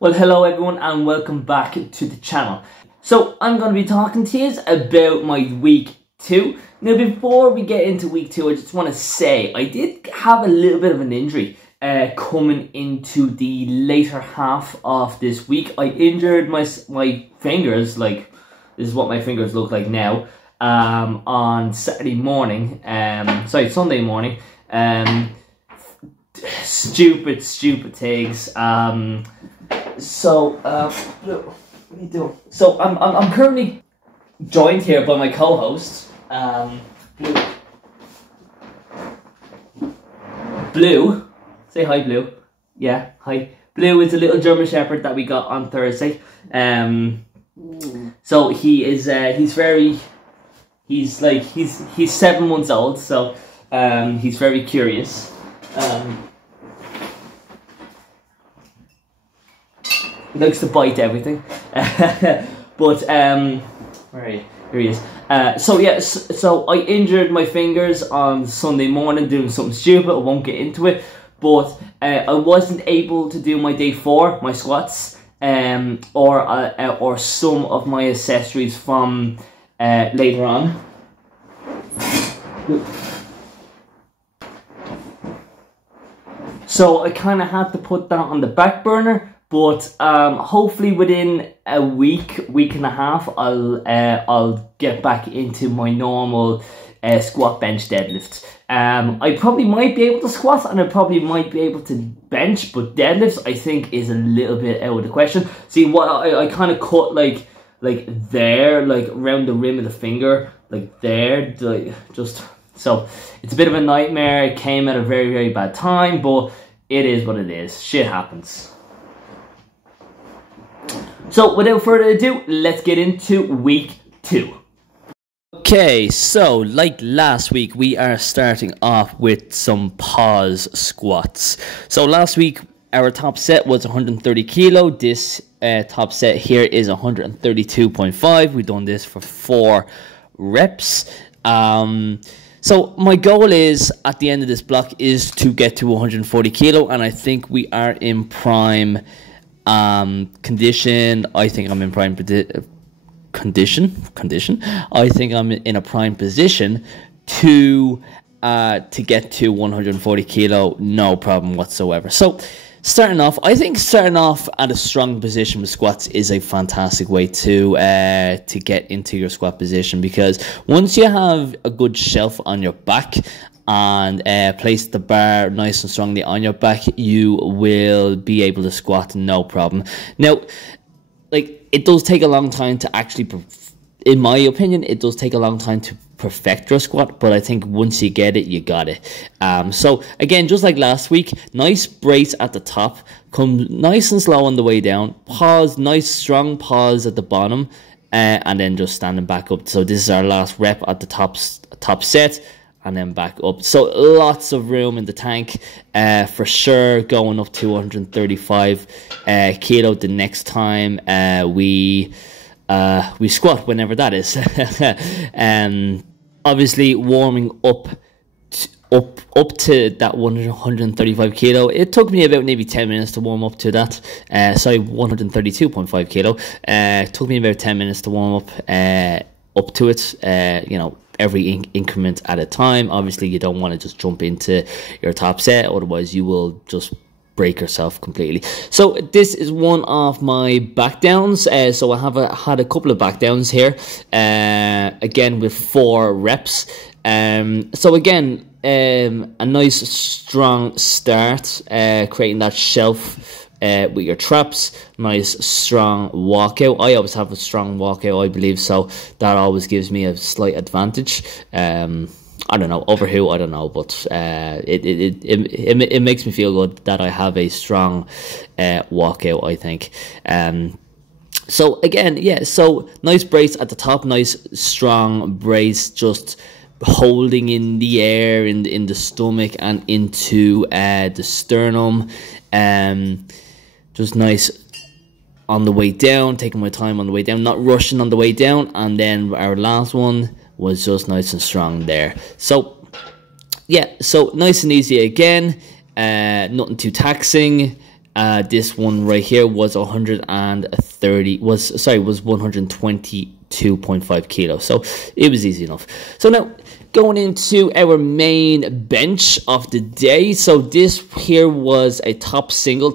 Well, hello everyone and welcome back to the channel. So I'm going to be talking to you about my week 2. Now before we get into week 2, I just want to say I did have a little bit of an injury coming into the later half of this week. I injured my fingers, like this is what my fingers look like now, on Sunday morning. Stupid things. What are you doing? So I'm currently joined here by my co-host, Blue. Say hi, Blue. Yeah, hi. Blue is a little German Shepherd that we got on Thursday. So he's 7 months old. So he's very curious. He likes to bite everything. But where are you? Here he is. So I injured my fingers on Sunday morning doing something stupid. I won't get into it, but I wasn't able to do my day 4, my squats, or some of my accessories from later on. So I kind of had to put that on the back burner. But hopefully within a week and a half, I'll get back into my normal squat, bench, deadlift. I probably might be able to squat and I probably might be able to bench, but deadlifts I think is a little bit out of the question. See, what I kind of cut like there, like around the rim of the finger, like there, just so it's a bit of a nightmare. It came at a very bad time, but it is what it is. Shit happens. So without further ado, let's get into week 2. Okay, so like last week, we are starting off with some pause squats. So last week, our top set was 130 kilo. This top set here is 132.5. We've done this for 4 reps. So my goal is, at the end of this block, is to get to 140 kilo, and I think we are in prime condition. I think I'm in prime condition. I think I'm in a prime position to get to 140 kilo, no problem whatsoever. So I think starting off at a strong position with squats is a fantastic way to get into your squat position, because once you have a good shelf on your back and place the bar nice and strongly on your back, you will be able to squat no problem. Now, like, it does take a long time to actually, in my opinion, it does take a long time to perfect your squat, but I think once you get it, you got it. So again, just like last week, nice brace at the top, come nice and slow on the way down, pause, nice strong pause at the bottom, and then just standing back up. So this is our last rep at the top set, and then back up. So lots of room in the tank, for sure, going up to 135 kilo the next time we squat, whenever that is. Obviously warming up to that 135 kilo, it took me about maybe 10 minutes to warm up to that. 132.5 kilo. Took me about 10 minutes to warm up to it. Every increment at a time. Obviously, you don't want to just jump into your top set, otherwise you will just break yourself completely. So this is one of my back downs. So I have had a couple of back downs here, again with 4 reps. So again, a nice strong start, creating that shelf with your traps. Nice strong walkout. I always have a strong walkout, I believe, so that always gives me a slight advantage. I don't know over who, I don't know, but it makes me feel good that I have a strong walkout, I think. So again, yeah, so nice brace at the top, nice strong brace, just holding in the air in the stomach and into the sternum. Just nice on the way down, taking my time on the way down, not rushing on the way down. And then our last one was just nice and strong there. So yeah, so nice and easy again, nothing too taxing. This one right here was 122.5 kilos, so it was easy enough. So now going into our main bench of the day. So this here was a top single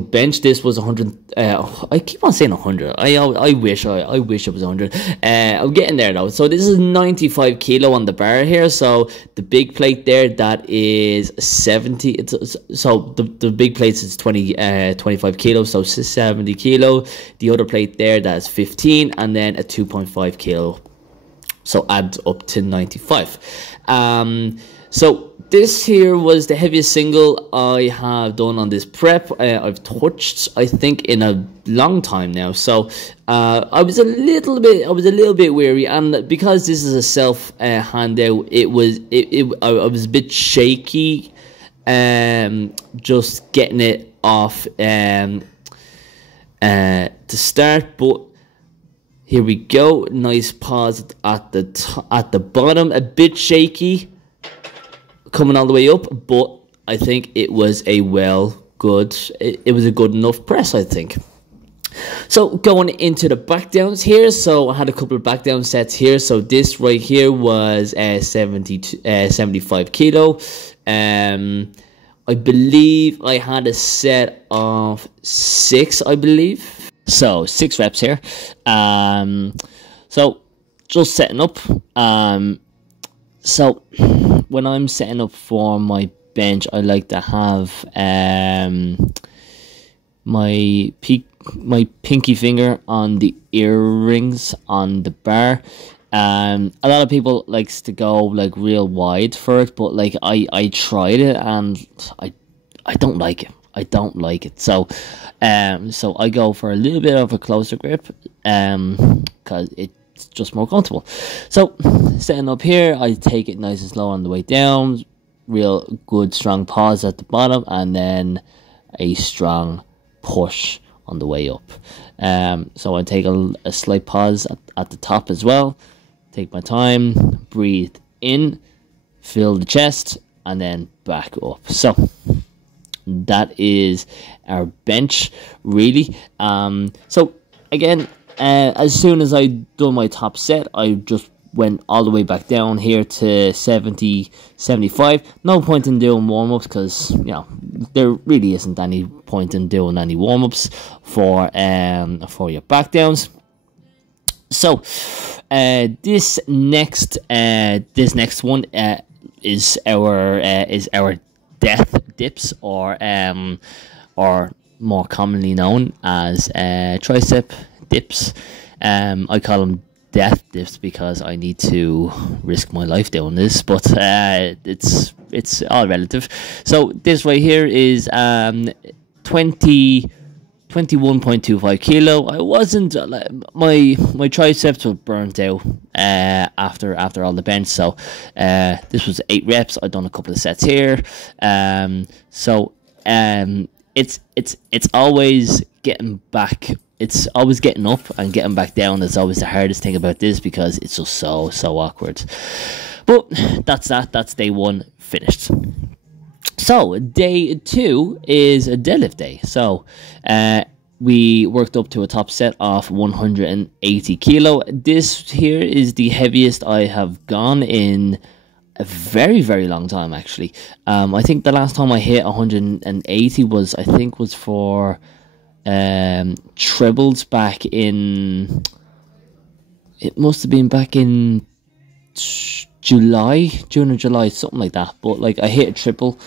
bench. This was 100. I keep on saying 100. I wish it was 100. I'm getting there though. So this is 95 kilo on the bar here. So the big plate there, that is 70. So the big plates is 25 kilos. So 70 kilo. The other plate there, that's 15, and then a 2.5 kilo. So adds up to 95. So this here was the heaviest single I have done on this prep. I've touched, I think, in a long time now. So I was a little bit weary, and because this is a self handout, I was a bit shaky. Just getting it off to start, but here we go. Nice pause at the bottom. A bit shaky coming all the way up, but I think it was a it was a good enough press, I think. So going into the back downs here, so I had a couple of back down sets here. So this right here was 75 kilo. I believe I had a set of 6, I believe. So 6 reps here. So just setting up. So when I'm setting up for my bench, I like to have my pinky finger on the earrings on the bar. A lot of people likes to go like real wide for it, but like I tried it and I don't like it. I don't like it. So so I go for a little bit of a closer grip because it's just more comfortable. So setting up here, I take it nice and slow on the way down, real good strong pause at the bottom, and then a strong push on the way up. So I take a slight pause at the top as well, take my time, breathe in, fill the chest, and then back up. So that is our bench, really. So again, as soon as I done my top set, I just went all the way back down here to 70, 75. No point in doing warm-ups because, you know, there really isn't any point in doing any warm-ups for your back downs. So this next one is our death dips, or more commonly known as tricep dips. I call them death dips because I need to risk my life doing this, but it's all relative. So this right here is 21.25 kilo. I wasn't my triceps were burnt out after all the bench. So this was 8 reps. I've done a couple of sets here. So it's always getting back. It's always getting up and getting back down. That's always the hardest thing about this because it's just so awkward. But that's that. That's day 1 finished. So day 2 is a deadlift day. So we worked up to a top set of 180 kilo. This here is the heaviest I have gone in a very long time, actually. I think the last time I hit 180 was for trebles back in, it must have been back in June or July, something like that. But like I hit a triple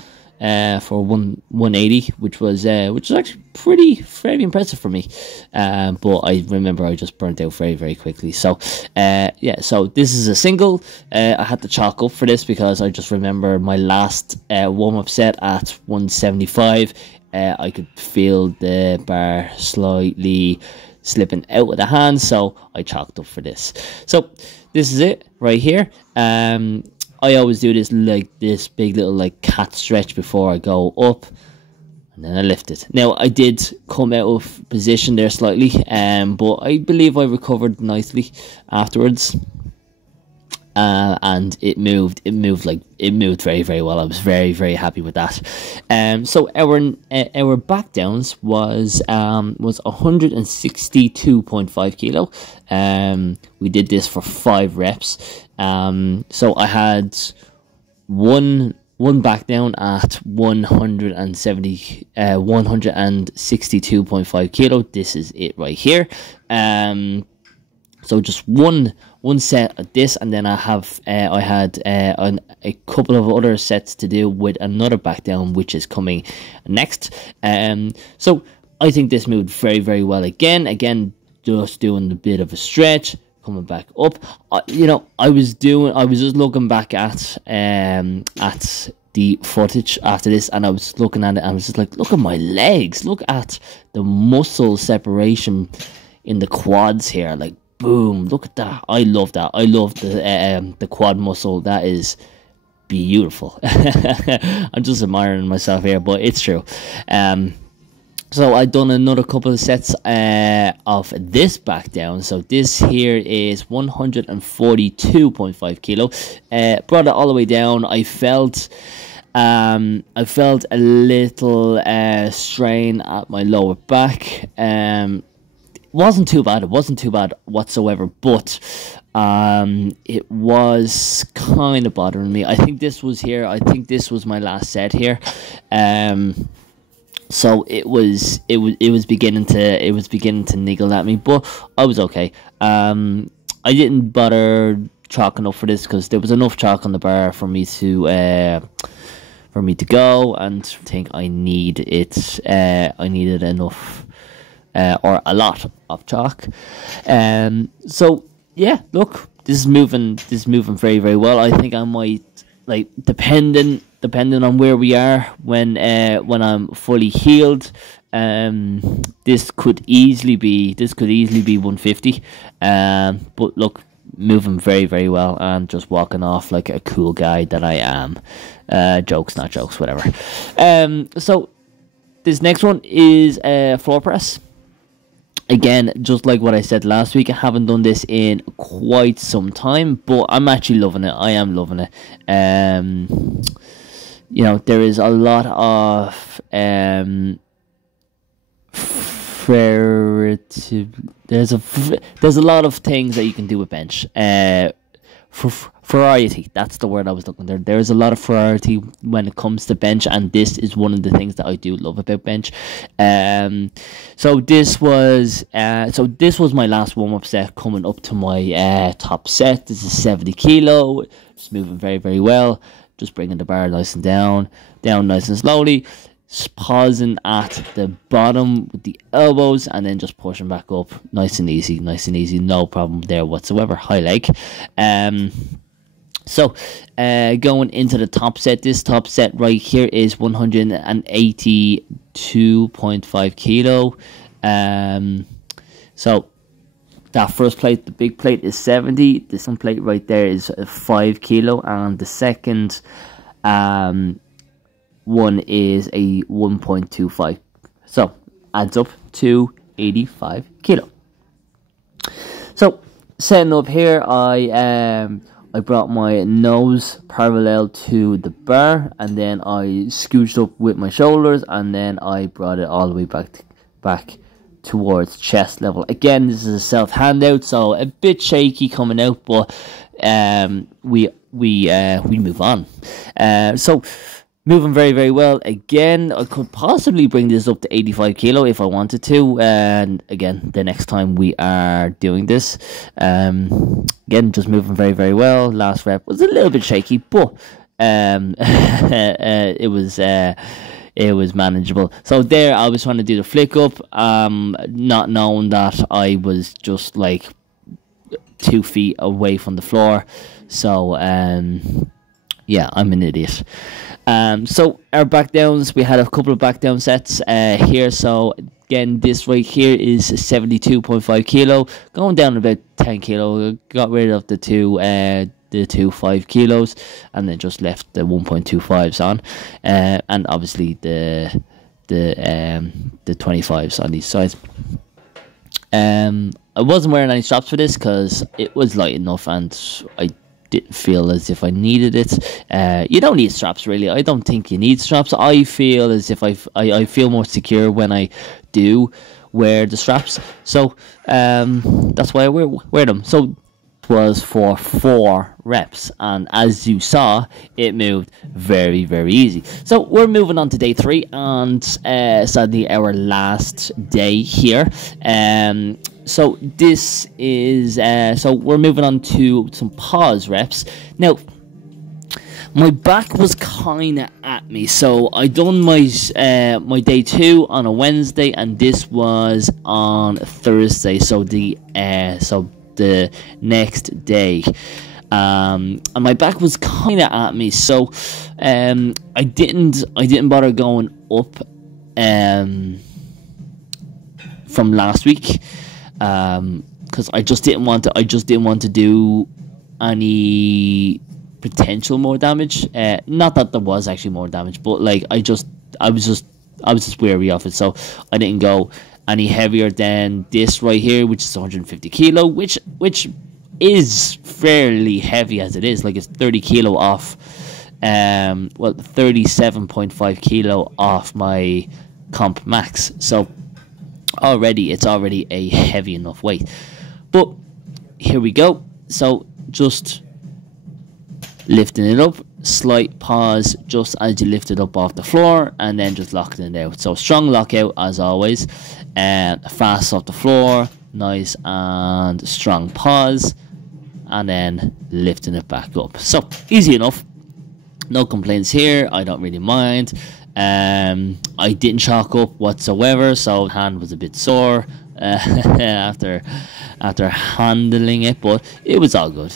for 180, which was actually very impressive for me. But I remember I just burnt out very quickly. So yeah, so this is a single. I had to chalk up for this because I just remember my last warm-up set at 175. I could feel the bar slightly slipping out of the hand, so I chalked up for this. So this is it right here. I always do this big little like cat stretch before I go up, and then I lift it. Now I did come out of position there slightly, but I believe I recovered nicely afterwards. and it moved very, very well. I was very, very happy with that. So our back downs was 162.5 kilo. We did this for 5 reps. So I had one back down at 162.5 kilo. This is it right here. So just one set of this, and then I had a couple of other sets to do with another back down, which is coming next. So I think this moved very, very well again, just doing a bit of a stretch, coming back up. I was just looking back at the footage after this, and I was looking at it, and I was just like, look at my legs, look at the muscle separation in the quads here, like, boom, look at that. I love that. I love the quad muscle. That is beautiful. I'm just admiring myself here, but it's true. So I've done another couple of sets of this back down. So this here is 142.5 kilo. Brought it all the way down. I felt a little strain at my lower back. Wasn't too bad. It wasn't too bad whatsoever, but it was kind of bothering me. I think this was my last set here. So it was beginning to niggle at me, but I was okay. I didn't bother chalking up for this because there was enough chalk on the bar for me to go, and I think I needed enough. Or a lot of chalk. So yeah, look, this is moving very, very well. I think I might, like, depending on where we are when I'm fully healed, this could easily be 150. But look, moving very, very well, and just walking off like a cool guy that I am. Jokes, not jokes, whatever. So this next one is floor press. Again, just like what I said last week, I haven't done this in quite some time, but I'm actually loving it. I am loving it. There is a lot of there's a lot of things that you can do with bench. Variety, that's the word I was looking there. There is a lot of variety when it comes to bench, and this is one of the things that I do love about bench. So this was my last warm-up set, coming up to my top set. This is 70 kilo. Just moving very, very well. Just bringing the bar nice and down nice and slowly. Just pausing at the bottom with the elbows, and then just pushing back up, nice and easy, no problem there whatsoever. High leg. So going into the top set, this top set right here is 182.5 kilo. So that first plate, the big plate, is 70. This one plate right there is 5 kilo, and the second one is a 1.25. So adds up to 85 kilo. So setting up here, I brought my nose parallel to the bar, and then I scooched up with my shoulders, and then I brought it all the way back towards chest level. Again, this is a self handout, so a bit shaky coming out, but we move on. So moving very, very well. Again, I could possibly bring this up to 85 kilo if I wanted to. And again, the next time we are doing this, again, just moving very, very well. Last rep was a little bit shaky, but it was manageable. So there, I was trying to do the flick up, not knowing that I was just like 2 feet away from the floor. So yeah, I'm an idiot. So our back downs, we had a couple of back down sets here. So again, this right here is 72.5 kilo, going down about 10 kilo. Got rid of the two 5 kilos, and then just left the 1.25s on, and obviously the 25s on these sides. I wasn't wearing any straps for this because it was light enough, and I didn't feel as if I needed it. You don't need straps, really. I don't think you need straps. I feel as if I feel more secure when I do wear the straps. So that's why I wear them. So was for 4 reps, and as you saw, it moved very, very easy. So we're moving on to day 3, and sadly our last day here. So this is so we're moving on to some pause reps now. My back was kind of at me, so I done my my day 2 on a Wednesday, and this was on Thursday. So the next day, and my back was kind of at me, so I didn't bother going up from last week, because I just didn't want to do any potential more damage. Not that there was actually more damage, but like I was just wary of it, so I didn't go any heavier than this right here, which is 150 kilo, which is fairly heavy as it is. Like, it's 30 kilo off, 37.5 kilo off my comp max. So it's already a heavy enough weight. But here we go. So just lifting it up, slight pause just as you lift it up off the floor, and then just locking it out. So strong lockout as always, and fast off the floor, nice and strong pause, and then lifting it back up. So easy enough, no complaints here. I don't really mind. I didn't chalk up whatsoever, so hand was a bit sore after handling it, but it was all good.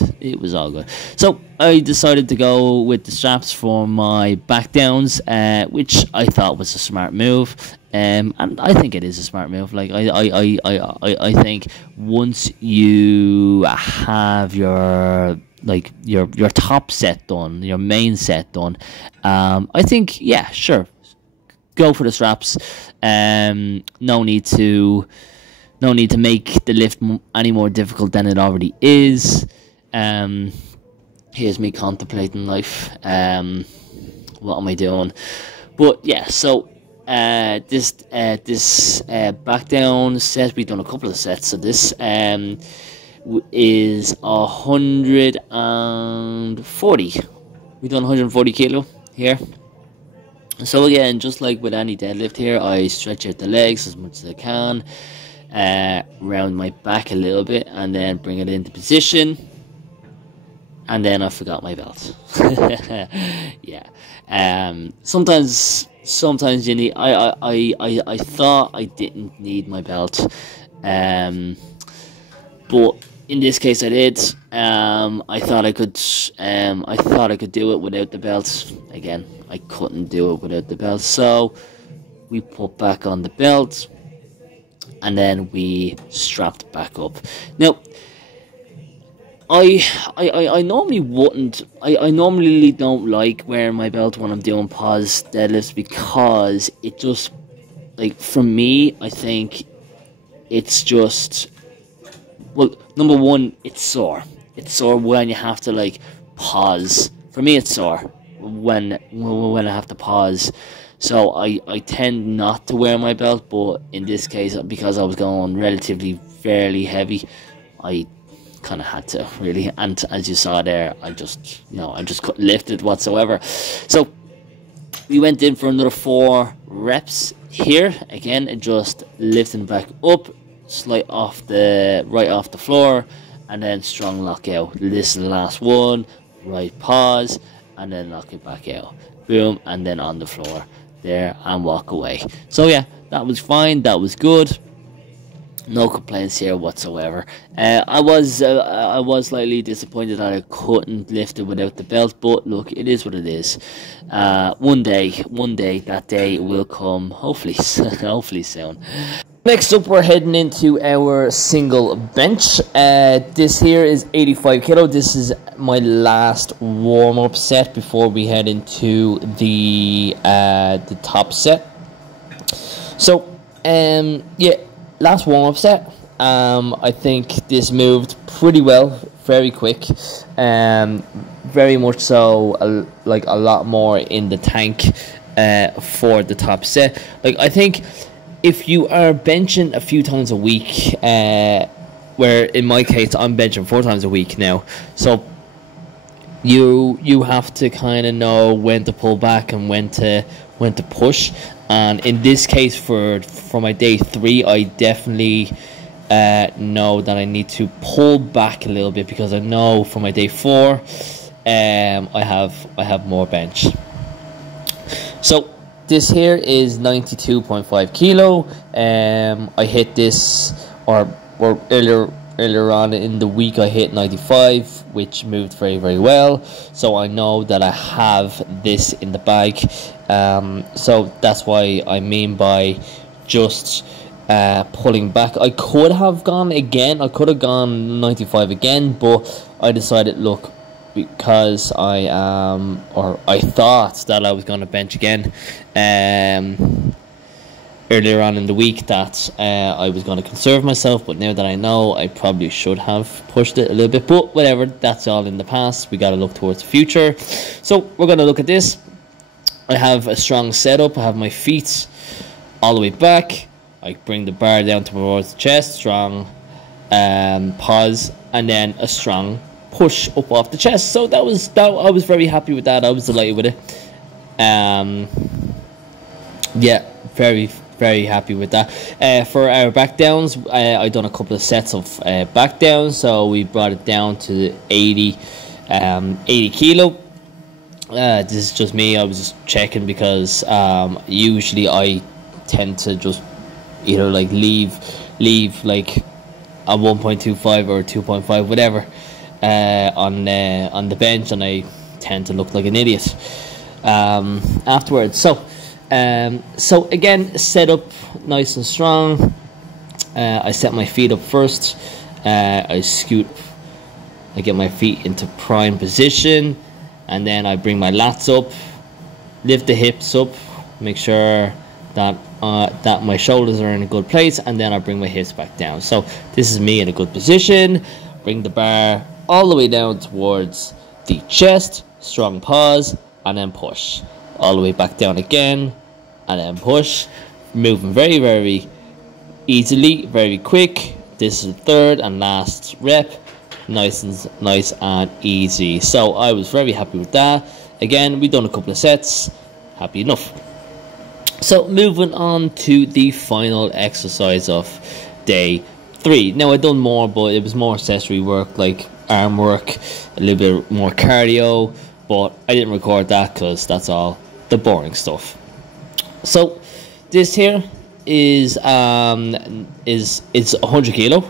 So I decided to go with the straps for my back downs, which I thought was a smart move, and I think it is a smart move. Like, I think once you have your top set done, your main set done, I think, yeah, sure, go for the straps. No need to make the lift any more difficult than it already is. Here's me contemplating life. What am I doing? But yeah, so this back down set, we've done a couple of sets. So this is 140. We've done 140 kilo here. So again, just like with any deadlift here, I stretch out the legs as much as I can, round my back a little bit, and then bring it into position, and then I forgot my belt. Yeah. Sometimes you need. I thought I didn't need my belt, but in this case I did. I thought I could do it without the belt. Again, I couldn't do it without the belt, so we put back on the belt, and then we strapped back up. Now, I normally wouldn't. I normally don't like wearing my belt when I'm doing pause deadlifts, because it just, like, for me, I think it's just, well, number one, it's sore. It's sore when you have to, like, pause. For me, it's sore when I have to pause. So I tend not to wear my belt, but in this case, because I was going relatively fairly heavy, I kind of had to, really. And as you saw there, I just couldn't lift it whatsoever. So we went in for another 4 reps here. Again, just lifting back up, right off the floor, and then strong lockout. This is the last one. Right pause, and then lock it back out. Boom, and then on the floor there, and walk away. So yeah, that was fine. That was good. No complaints here whatsoever. I was slightly disappointed that I couldn't lift it without the belt, but look, it is what it is. One day, that day will come. Hopefully, hopefully soon. Next up, we're heading into our single bench. This here is 85 kilo. This is my last warm-up set before we head into the top set. So, yeah, last warm-up set. I think this moved pretty well, very quick, very much so, like a lot more in the tank for the top set. Like, I think if you are benching a few times a week, where in my case I'm benching 4 times a week now, so you have to kind of know when to pull back and when to push. And in this case, for my day 3, I definitely know that I need to pull back a little bit, because I know for my day 4, I have more bench. So this here is 92.5 kilo. I hit this, or earlier on in the week I hit 95, which moved very, very well. So I know that I have this in the bag. So that's why I mean by just pulling back. I could have gone again. I could have gone 95 again, but I decided, look, because I thought that I was going to bench again earlier on in the week, that I was going to conserve myself, but now that I know, I probably should have pushed it a little bit, but whatever, that's all in the past. We got to look towards the future. So we're going to look at this. I have a strong setup. I have my feet all the way back. I bring the bar down towards the chest, strong pause, and then a strong push up off the chest. So that I was very happy with that. I was delighted with it. Yeah, very, very happy with that. For our back downs, I done a couple of sets of back downs, so we brought it down to 80 kilo. This is just me. I was just checking, because usually I tend to just either like leave like a 1.25 or 2.5, whatever, on the bench, and I tend to look like an idiot afterwards. So again, set up nice and strong. I set my feet up first. I scoot. I get my feet into prime position, and then I bring my lats up, lift the hips up, make sure that my shoulders are in a good place, and then I bring my hips back down. So this is me in a good position. Bring the bar all the way down towards the chest, strong pause, and then push. All the way back down again, and then push. Moving very, very easily, very quick. This is the third and last rep. Nice and easy. So I was very happy with that. Again, we've done a couple of sets. Happy enough. So moving on to the final exercise of day 3. Now I done more, but it was more accessory work, like arm work, a little bit more cardio, but I didn't record that because that's all the boring stuff. So this here is 100 kilo.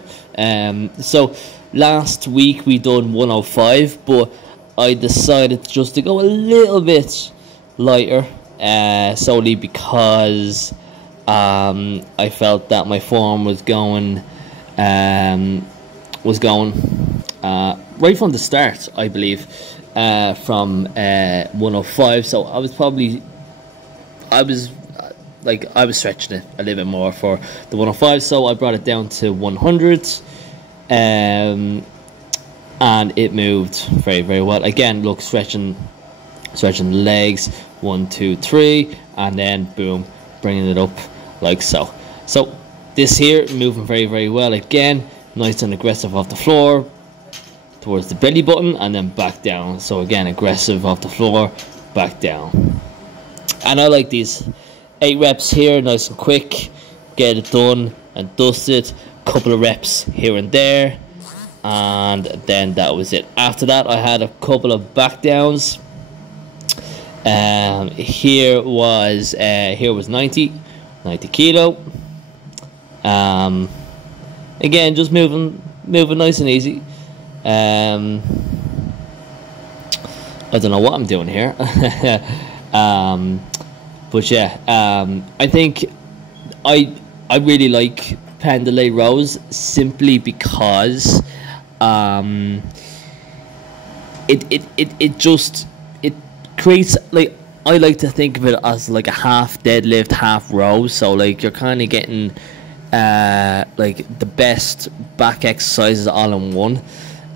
So last week we done 105, but I decided just to go a little bit lighter, solely because I felt that my form was going right from the start, I believe, from 105. So I was stretching it a little bit more for the 105, so I brought it down to 100, and it moved very, very well. Again, look, stretching the legs, 1, 2, 3, and then boom, bringing it up like so. So this here moving very, very well. Again, nice and aggressive off the floor towards the belly button, and then back down. So again, aggressive off the floor, back down. And I like these 8 reps here, nice and quick, get it done and dusted. Couple of reps here and there, and then that was it. After that, I had a couple of back downs. Here was 90 kilo. Again, just moving nice and easy. I don't know what I'm doing here. But yeah, I think I really like pendulum rows, simply because it creates, like, I like to think of it as like a half deadlift, half row. So like you're kind of getting like the best back exercises all in one.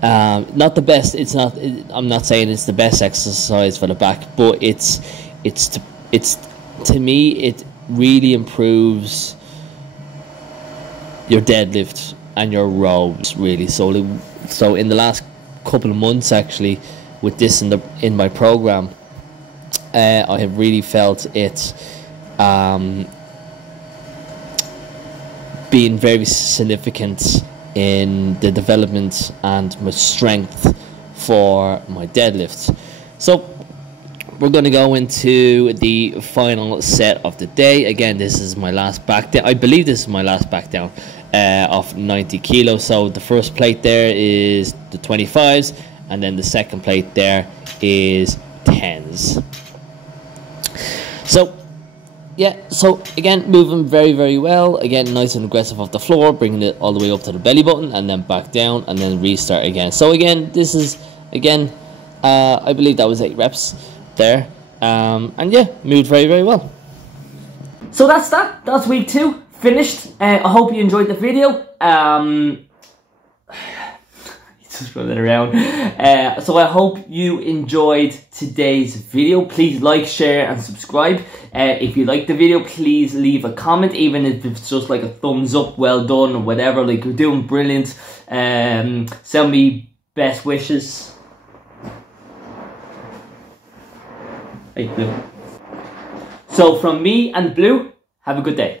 Not the best. I'm not saying it's the best exercise for the back, but it's to me it really improves your deadlift and your rows really. So in the last couple of months actually, with this in my program, I have really felt it being very significant in the development and my strength for my deadlifts. So we're going to go into the final set of the day. Again, this is my last back down. I believe this is my last back down of 90 kilos. So the first plate there is the 25s, and then the second plate there is 10s. So yeah, so again, moving very, very well. Again, nice and aggressive off the floor, bringing it all the way up to the belly button, and then back down, and then restart again. So again, this is, again, I believe that was 8 reps there. And yeah, moved very, very well. So that's that. That's week 2, finished. I hope you enjoyed the video. Just running around. So I hope you enjoyed today's video. Please like, share and subscribe. If you like the video, please leave a comment, even if it's just like a thumbs up, well done or whatever. Like, you're doing brilliant. Send me best wishes. Hey Blue. So from me and Blue, have a good day.